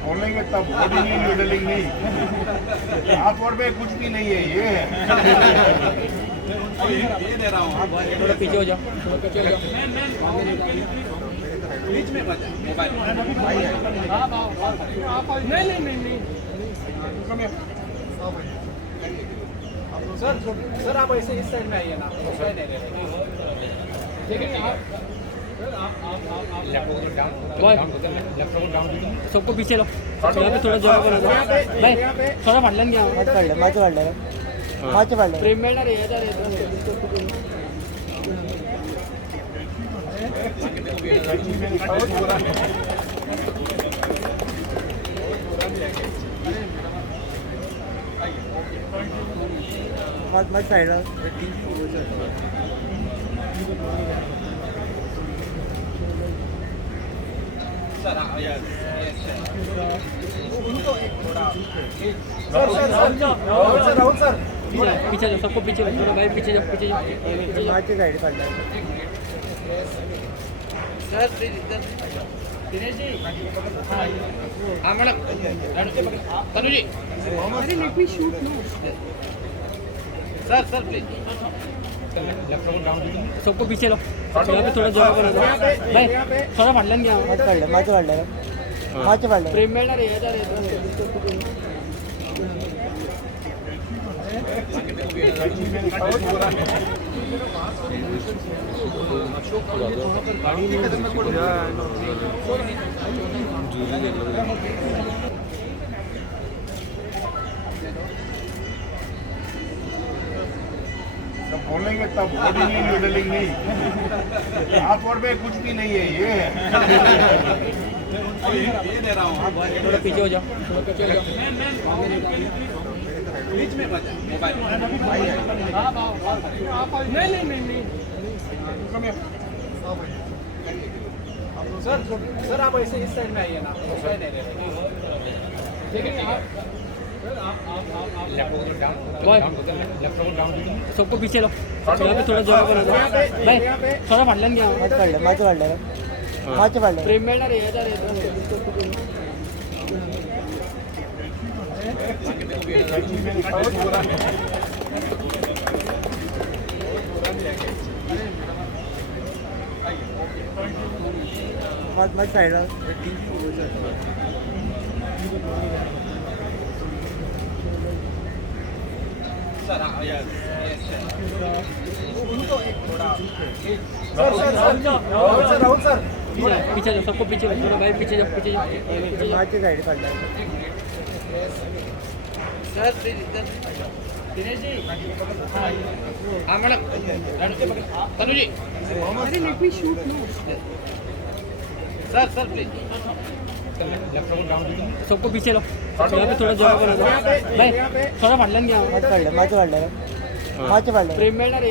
बोलेंगे तब बॉडी नहीं न्यूडलिंग नहीं आप और में कुछ भी नहीं है ये है ये दे रहा हूँ थोड़ा पीछे हो जाओ, पीछे हो जाओ। बीच में बजा मोबाइल नहीं। सर सर आप ऐसे इस साइड में आइए ना ठीक है आप सबको पीछे लो, यहाँ पे थोड़ा जगह बना दो भाई, थोड़ा फाडल्यान घ्या, मागचं फाडलं प्रेम मिळणार सर उनको एक थोड़ा राहुल सर पीछे जाओ, सबको पीछे लो, थोड़ा भाई पीछे जाओ, पीछे जाओ। सर दिनेश जी हाँ मैडम तनु जी अरे let me shoot no. Sir please सबको पीछे लो, यहाँ पे थोड़ा जगह बना दो भाई, थोड़ा फाडल्यान घ्या, प्रेम मिळणार बोलेंगे तब बॉडी नहीं न्यूडलिंग नहीं आप और में कुछ भी नहीं है ये है ये दे रहा हूँ थोड़ा पीछे हो जाओ, पीछे हो जाओ। बीच में बजा मोबाइल नहीं। सर आप ऐसे इस साइड में आइए ना ठीक है आप सबको पीछे लो, यहाँ पे थोड़ा जगह बना दो भाई, थोड़ा फाडल्यान घ्या, प्रेम मिळणार सर उनको एक थोड़ा राहुल सर पीछे जाओ, सबको पीछे लो, थोड़ा भाई पीछे जाओ, पीछे जाओ। सर दिनेश जी हाँ मैडम तनु जी अरे let me shoot no. Sir please सबको पीछे लो, यहाँ पे थोड़ा जगह बना दो भाई, थोड़ा फाडल्यान घ्या, प्रेम मिळणार